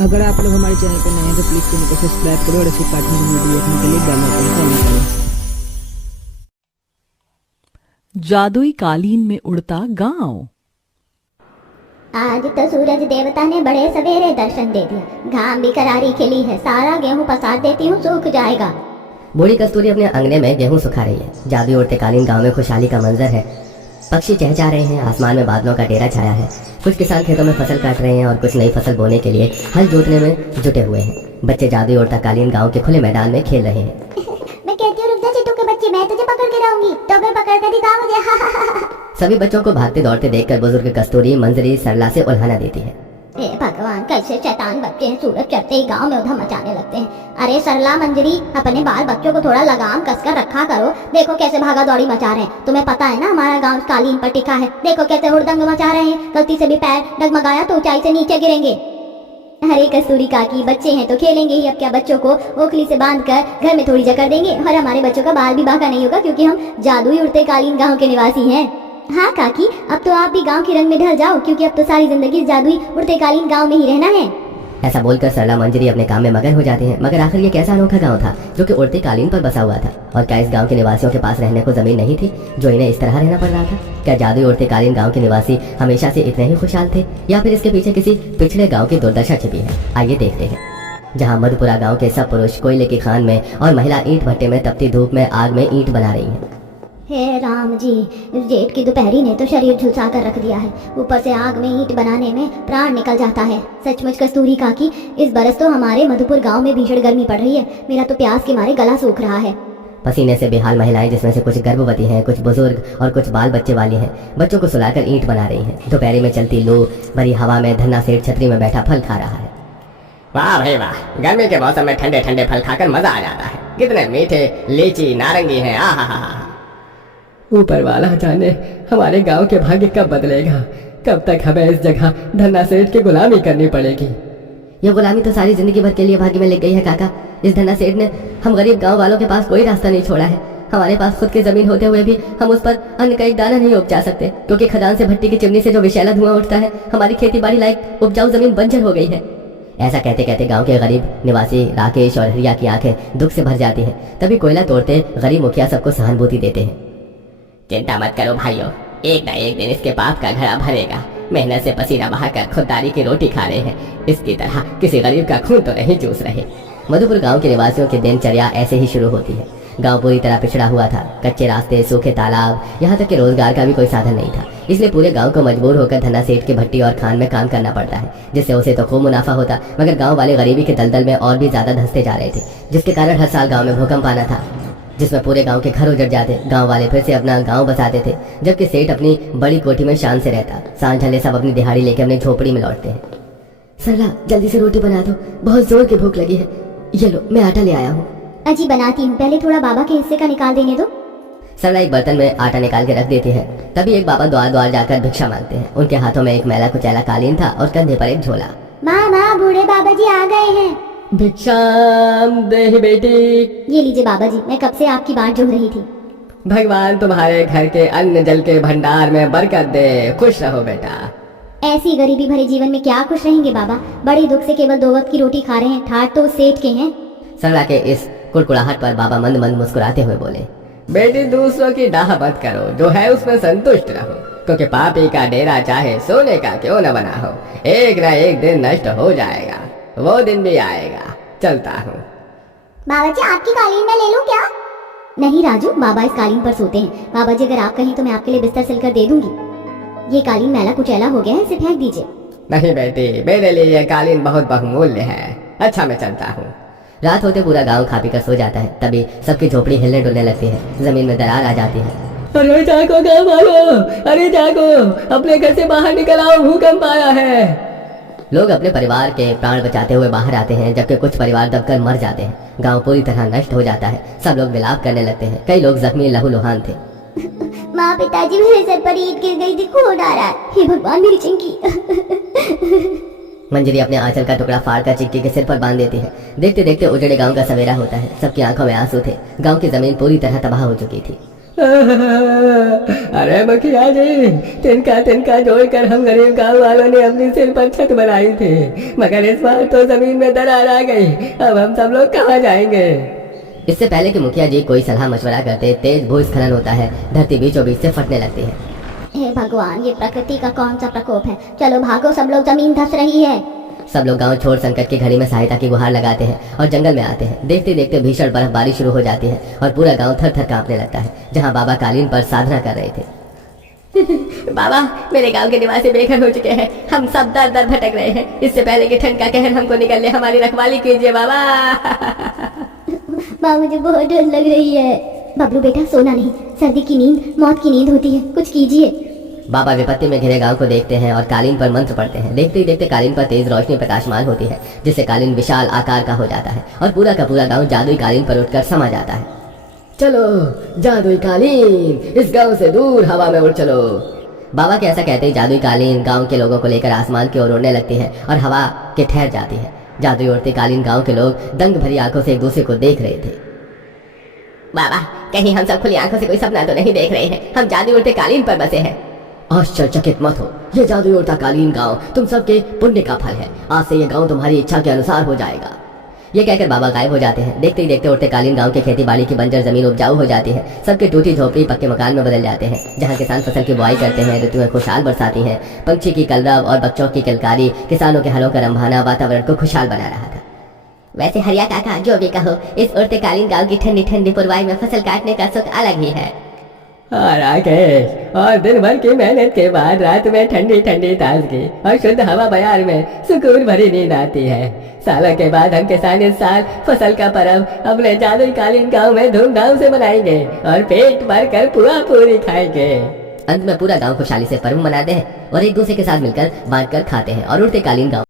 अगर आप लोग हमारे चैनल पर नए हैं तो प्लीज़ चैनल को सब्सक्राइब करो और ऐसी कार्टून वीडियो देखने के लिए बेल आइकन को ऑन करो। जादुई कालीन में उड़ता गांव। आज तो सूरज देवता ने बड़े सवेरे दर्शन दे दिया। घाम भी करारी खिली है, सारा गेहूं पसार देती हूँ, सूख जाएगा। बूढ़ी कस्तूरी अपने अंगने में गेहूं सुखा रही है। जादुई उड़ते कालीन गांव में खुशहाली का मंजर है। पक्षी चहचहा रहे हैं, आसमान में बादलों का डेरा छाया है। कुछ किसान खेतों में फसल काट रहे हैं और कुछ नई फसल बोने के लिए हल जोतने में जुटे हुए हैं। बच्चे जादुई उड़ता कालीन गांव के खुले मैदान में खेल रहे हैं। मैं कहती हूँ रुक जा चिट्टू के बच्चे, मैं तुझे पकड़ के लाऊंगी, तो मैं पकड़ कर दिखा मुझे। सभी बच्चों को भागते दौड़ते देखकर बुजुर्ग कस्तूरी मंजरी सरला से उल्हाना देती है। हे भगवान, कैसे शैतान बच्चे हैं, सूरज चढ़ते ही गांव में उधम मचाने लगते हैं। अरे सरला मंजरी, अपने बाल बच्चों को थोड़ा लगाम कसकर रखा करो। देखो कैसे भागा दौड़ी मचा रहे हैं। तुम्हें पता है ना हमारा गांव कालीन पर टिका है। देखो कैसे हुड़दंग मचा रहे हैं। गलती से भी पैर डगमगाया तो ऊंचाई से नीचे गिरेंगे। अरे कस्तूरी काकी, बच्चे हैं तो खेलेंगे ही। अब क्या बच्चों को ओखली से बांधकर घर में थोड़ी जकड़ देंगे। और हमारे बच्चों का बाल भी बांका नहीं होगा, क्योंकि हम जादुई उड़ते कालीन गाँव के निवासी हैं। हाँ काकी, अब तो आप भी गांव के रंग में ढल जाओ, क्योंकि अब तो सारी जिंदगी जादुई उड़ते कालीन गांव में ही रहना है। ऐसा बोलकर सरला मंजरी अपने काम में मगन हो जाते हैं। मगर आखिर ये कैसा अनोखा गांव था जो कि उड़ते कालीन पर बसा हुआ था? और क्या इस गांव के निवासियों के पास रहने को जमीन नहीं थी जो इन्हें इस तरह रहना पड़ रहा था? क्या जादुई उड़ते कालीन गांव के निवासी हमेशा से इतने ही खुशहाल थे, या फिर इसके पीछे किसी पिछड़े गाँव की दुर्दशा छिपी है? आइए देखते हैं। जहाँ मधुपुरा गाँव के सब पुरुष कोयले की खान में और महिला ईंट भट्टे में तपती धूप में आग में ईंट बना रही है। हे राम जी, जेठ की दोपहरी ने तो शरीर झुलसा कर रख दिया है। ऊपर से आग में ईंट बनाने में प्राण निकल जाता है। सचमुच कस्तूरी काकी, इस बरस तो हमारे मधुपुर गांव में भीषण गर्मी पड़ रही है। मेरा तो प्यास के मारे गला सूख रहा है। पसीने से बेहाल महिलाएं, जिसमें से कुछ गर्भवती हैं, कुछ बुजुर्ग और कुछ बाल बच्चे वाली हैं, बच्चों को सुलाकर ईंट बना रही हैं। दोपहरी में चलती लू भरी हवा में धन्ना सेठ छतरी में बैठा फल खा रहा है। वाह भाई वाह, गर्मी के मौसम में ठंडे ठंडे फल खाकर मजा आ जाता है। कितने मीठे लीची नारंगी हैं। आहा। ऊपर वाला जाने हमारे गांव के भाग्य कब बदलेगा। कब तक हमें इस जगह धन्ना सेठ की गुलामी करनी पड़ेगी। ये गुलामी तो सारी जिंदगी भर के लिए भाग्य में लिख गई है काका। इस धन्ना सेठ ने हम गरीब गांव वालों के पास कोई रास्ता नहीं छोड़ा है। हमारे पास खुद की जमीन होते हुए भी हम उस पर अन्न का एक दाना नहीं उपजा सकते, क्योंकि खदान से भट्टी की चिमनी से जो विषैला धुआं उठता है, हमारी खेती बाड़ी लायक उपजाऊ जमीन बंजर हो गई है। ऐसा कहते कहते गांव के गरीब निवासी राकेश और हरिया की आंखें दुख से भर जाती हैं। तभी कोयला तोड़ते गरीब मुखिया सबको सहानुभूति देते हैं। चिंता मत करो भाइयों, एक ना एक दिन इसके पाप का घड़ा भरेगा। मेहनत से पसीना बहाकर खुददारी की रोटी खा रहे हैं, इसकी तरह किसी गरीब का खून तो नहीं चूस रहे। मधुपुर गांव के निवासियों की दिनचर्या ऐसे ही शुरू होती है। गांव पूरी तरह पिछड़ा हुआ था। कच्चे रास्ते, सूखे तालाब, यहाँ तक कि रोजगार का भी कोई साधन नहीं था। इसलिए पूरे गांव को मजबूर होकर धन्ना सेठ की भट्टी और खान में काम करना पड़ता है, जिससे उसे तो खूब मुनाफा होता, मगर गाँव वाले गरीबी के दलदल में और भी ज्यादा धंसते जा रहे थे, जिसके कारण हर साल गाँव में भूकंप आना था, जिसमें पूरे गांव के घर उजड़ जाते। गांव वाले फिर से अपना गांव बसाते थे, जबकि सेठ अपनी बड़ी कोठी में शान से रहता। सांझ ढले सब अपनी दिहाड़ी लेकर अपनी झोपड़ी में लौटते हैं। सरला, जल्दी से रोटी बना दो, बहुत जोर की भूख लगी है। ये लो, मैं आटा ले आया हूँ। अजी बनाती हूँ, पहले थोड़ा बाबा के हिस्से का निकाल देने दो। सरला एक बर्तन में आटा निकाल के रख देती है। तभी एक बाबा द्वार द्वार जाकर भिक्षा मांगते हैं। उनके हाथों में एक मैला कुचैला कालीन था और कंधे पर एक झोला। माँ, बूढ़े बाबा जी आ गए हैं। भिक्षाम देहि बेटी। ये लीजिए बाबा जी, मैं कब से आपकी बाट जोह रही थी। भगवान तुम्हारे घर के अन्न जल के भंडार में बरकत दे। खुश रहो बेटा। ऐसी गरीबी भरे जीवन में क्या खुश रहेंगे बाबा। बड़े दुख से केवल 2 वक्त की रोटी खा रहे हैं। ठाट तो सेठ के हैं। सरला के इस कुड़कुड़ाहट पर बाबा मंद मंद मुस्कुराते हुए बोले, बेटी, दूसरों की डाह मत करो, जो है उसमें संतुष्ट रहो, क्योंकि पापी का डेरा चाहे सोने का क्यों न बना हो, एक न एक दिन नष्ट हो जाएगा। वो दिन भी आएगा। चलता हूँ। बाबा जी, आपकी कालीन मैं ले लूं क्या? नहीं राजू, बाबा इस कालीन पर सोते हैं। बाबा जी, अगर आप कहें तो मैं आपके लिए बिस्तर सिलकर दे दूंगी। ये कालीन मैला कुचैला हो गया है, इसे फेंक दीजिए। नहीं बेटी, मेरे लिए ये कालीन बहुत बहुमूल्य है। अच्छा, मैं चलता हूँ। रात होते पूरा गांव खा पी कर सो जाता है। तभी सबकी झोपड़ी हिलने डुलने लगती है। जमीन में दरार आ जाती है। अरे जागो गाँव वालों, अरे जागो, अपने घर से बाहर निकल आओ, भूकंप आया है। लोग अपने परिवार के प्राण बचाते हुए बाहर आते हैं, जबकि कुछ परिवार दबकर मर जाते हैं। गांव पूरी तरह नष्ट हो जाता है। सब लोग विलाप करने लगते हैं। कई लोग जख्मी लहूलुहान थे। माँ, पिताजी, मेरे सर पर ईंट गिर गई थी, खून आ रहा है। हे भगवान, मेरी चिंकी। मंजरी अपने आंचल का टुकड़ा फाड़कर चिक्की के सिर पर बांध देती है। देखते देखते उजड़े गांव का सवेरा होता है। सबकी आंखों में आंसू थे। गांव की जमीन पूरी तरह तबाह हो चुकी थी। अरे मुखिया जी, तिनका तिनका जोड़कर हम गरीब गांव वालों ने अपनी सिर पर छत बनाई थी, मगर इस बार तो जमीन में दरार आ गई। अब हम सब लोग कहाँ जाएंगे? इससे पहले कि मुखिया जी कोई सलाह मशवरा करते, तेज भूस्खलन होता है, धरती बीचों बीच से फटने लगती है। हे भगवान, ये प्रकृति का कौन सा प्रकोप है? चलो भागो सब लोग, जमीन धंस रही है। सब लोग गांव छोड़ संकट की घड़ी में सहायता की गुहार लगाते हैं और जंगल में आते हैं। देखते देखते भीषण बर्फबारी शुरू हो जाती है और पूरा गांव थर थर कांपने लगता है। जहां बाबा कालीन पर साधना कर रहे थे। बाबा, मेरे गांव के निवासी बेघर हो चुके हैं। हम सब दर दर भटक रहे हैं। इससे पहले कि ठंड का कहर हमको निकल ले, हमारी रखवाली कीजिए बाबा। बाबा, मुझे बहुत डर लग रही है। बबलू बेटा, सोना नहीं, सर्दी की नींद मौत की नींद होती है, कुछ कीजिए। बाबा विपत्ति में घिरे गांव को देखते हैं और कालीन पर मंत्र पढ़ते हैं। देखते ही देखते कालीन पर तेज रोशनी प्रकाशमान होती है, जिससे कालीन विशाल आकार का हो जाता है और पूरा का पूरा गांव जादुई कालीन पर उठकर समा जाता है। चलो जादुई कालीन, इस गांव से दूर हवा में उड़ चलो। बाबा के ऐसा कहते ही जादुई कालीन गांव के लोगों को लेकर आसमान की ओर उड़ने लगती है और हवा के ठहर जाती है। जादुई उड़ती कालीन गांव के लोग दंग भरी आंखों से एक दूसरे को देख रहे थे। बाबा, कहीं हम सब खुली आंखों से कोई सपना तो नहीं देख रहे हैं? हम जादू उड़ते कालीन पर बसे हैं। आश्चर्यचकित मत हो, ये जादुई उड़ता कालीन गांव तुम सबके पुण्य का फल है। आज से ये गांव तुम्हारी इच्छा के अनुसार हो जाएगा। ये कहकर बाबा गायब हो जाते हैं। देखते ही देखते उड़ते कालीन गांव की खेती बाड़ी की बंजर जमीन उपजाऊ हो जाती है। सबके टूटी झोपड़ी पक्के मकान में बदल जाते हैं। जहां किसान फसल की बुआई करते हैं, ऋतुएं खुशहाल बरसाती हैं। पंछी की कलरव और बच्चों की किलकारी किसानों के हलों का रंभाना वातावरण को खुशहाल बना रहा था। वैसे हरिया काका, जो भी कहो, इस उड़ते कालीन गांव की ठंडी ठंडी पुरवाई में फसल काटने का सुख अलग ही है। राकेश, और दिन भर की मेहनत के बाद रात में ठंडी ठंडी ताजगी और शुद्ध हवा बयार में सुकून भरी नींद आती है। सालों के बाद हम किसान इस साल फसल का पर्व अपने जादुई कालीन गांव में धूमधाम से मनाएंगे और पेट भर कर पुआ पूरी खाएंगे। अंत में पूरा गांव खुशहाली से पर्व मनाते हैं और एक दूसरे के साथ मिलकर बांट कर खाते हैं और उड़ते कालीन गांव